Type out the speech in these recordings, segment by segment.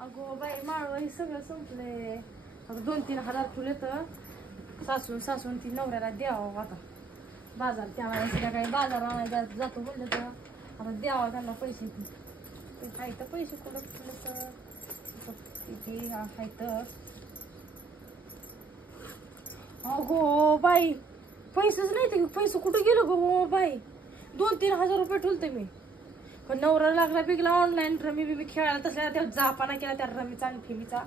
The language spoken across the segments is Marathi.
अगो बाई माळव हे सगळं संपलंय. आता 2-3 हजार ठेवले तर सासून ती नवऱ्याला द्यावं. आता बाजार त्याला काही बाजार आणायला जातो म्हणलं तर आता द्यावं त्यांना पैसे. हाय तर पैसे कुठं ठेवले तर किती हाय तर. अगो बाई पैसेच नाही ते. पैसे कुठे गेलो गो बाई. 2-3 हजार रुपये ठेवते मी. पण नवरा लागला बिगला ऑनलाईन रमी बिमी खेळायला. तसल्या त्या जापाना केला त्या रमीचा आणि फिमीचा.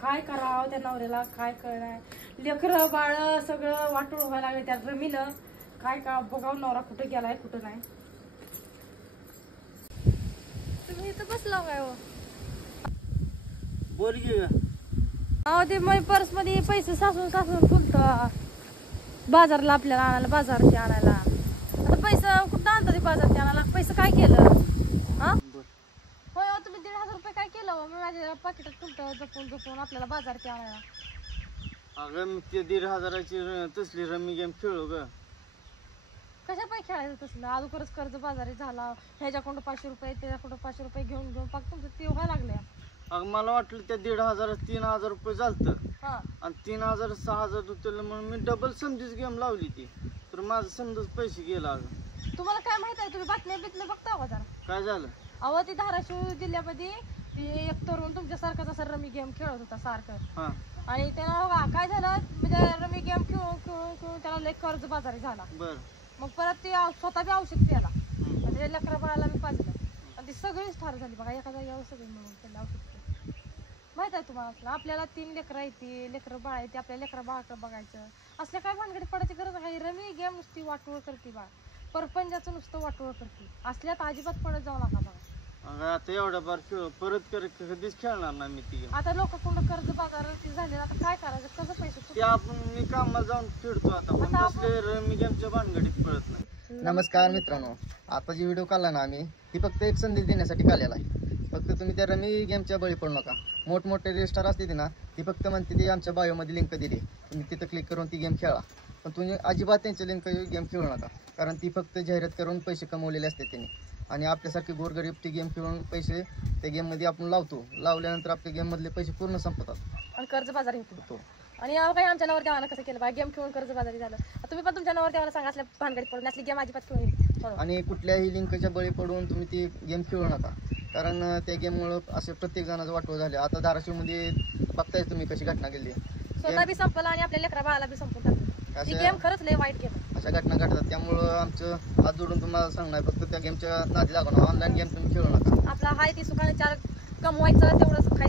काय करावं त्या नवऱ्याला काय कळणार. लेकरं बाळ सगळं वाटोळ व्हायला लागले त्या रमीनं. काय का बघावं नवरा कुठं गेलाय कुठं नाही. तुम्ही इथं बसला काय हो? बोल की अहो ते मग पर्स मध्ये पैसे सासून फुलत बाजारला आपल्याला आणायला बाजारचे आणायला. आता पैसा कुठं आणतात ते बाजारचे आणायला. पैसे काय केलं हा होय तुम्ही 1,500 रुपये काय केलं. मी माझ्या पाकिटात फुलत जपून आपल्याला बाजारचे आणायला. अगं मी ते 1,500ची तसली रमी गेम खेळलो ग. कशा पाय खेळायचं तसलं. अगोदरच कर्ज बाजारी झाला. ह्याच्याकडून 500 रुपये त्याच्याकडून 500 रुपये घेऊन पाक तुमचं ते व्हायला लागले. अगं मला वाटलं त्या 1,500 3,000 रुपये झालत. हा आणि 3,000 6,000 उचललं म्हणून मी डबल समजीच गेम लावली ती. तर माझं समजच पैसे गेला. अगं तुम्हाला काय माहित आहे. तुम्ही बातम्या बघता का जरा. काय झालं. अहो ती धाराशिव जिल्ह्यामध्ये एक तरुण तुमच्यासारखा तसा रमी गेम खेळत होता सारखं. हा आणि त्याला काय झालं म्हणजे रमी गेम खेळून त्याला लय कर्ज बाजारी झाला. बर मग परत ते स्वतः बी औषध प्याला. त्याच्या लेकरा बाळाला बी पाजलं. आणि ती सगळीच ठार झाली बघा. एखादा यावं सगळी म्हणून त्याला औषध प्या. माहित आहे तुम्हाला आपल्याला 3 लेकरं येते लेकरं बाळ येते. आपल्या लेकरा बाळाकडे बघायचं. असल्या काय भानगडी पडायची गरज आहे. रमी गेम नुसती वाटोळ करते बाळ. परपंचाचं नुसतं वाटोळ करते. असल्यात अजिबात पडत जाऊ नका बघा. आता एवढ्या बार खेळ परत कधीच खेळणार ना मी ती. आता लोक कोण कर्ज बाजारात झाले. आता काय करायचं कसं पैसे ते आपण मी कामाला जाऊन खेळतो आता. पण तसले रमी गेमच्या भानगडीत पडत नाही. नमस्कार मित्रांनो, आता जी व्हिडिओ काढला ना आम्ही ती फक्त एक संदेश देण्यासाठी काढलेला आहे. फक्त तुम्ही त्या रमी गेमच्या बळी पडू नका. मोठमोठे रेस्टार असते ना ती फक्त म्हणते ती आमच्या बायोमध्ये लिंक दिली तुम्ही तिथं क्लिक करून ती गेम खेळा. पण तुम्ही अजिबात त्यांच्या लिंक गेम खेळू नका. कारण ती फक्त जाहिरात करून पैसे कमवलेले असते त्यांनी. आणि आपल्यासारखी गोरगरीब ती गेम खेळून पैसे त्या गेममध्ये आपण लावतो. लावल्यानंतर आपल्या गेममधले पैसे पूर्ण संपतात आणि कर्ज बाजारी होतो. आणि काही आमच्या नवर देवाला कसं केलं बा गेम खेळून कर्ज बाजारी झालं. तुम्ही पण तुमच्या नवर देवाला सांगा असल्या भानगडीत पडून असली गेम अजिबात खेळून. आणि कुठल्याही लिंकच्या बळी पडून तुम्ही ती गेम खेळू नका. कारण त्या गेममुळं असे प्रत्येक जणांचं वाटोळ झाले. आता धाराशिवमध्ये बघताय तुम्ही कशी घटना केली. स्वतः बी संपला आणि आपल्या लेकरा बाळाला बी संपून टाकलं. ही गेम खरंच लय वाईट गेम. अशा घटना घडतात. त्यामुळं आमचं हात जोडून तुम्हाला सांगणार फक्त त्या गेमच्या नादी लागून ऑनलाईन गेम तुम्ही खेळू नका. आपला हाय ती सुखाने 4 कमवायचं तेवढंच खायचं.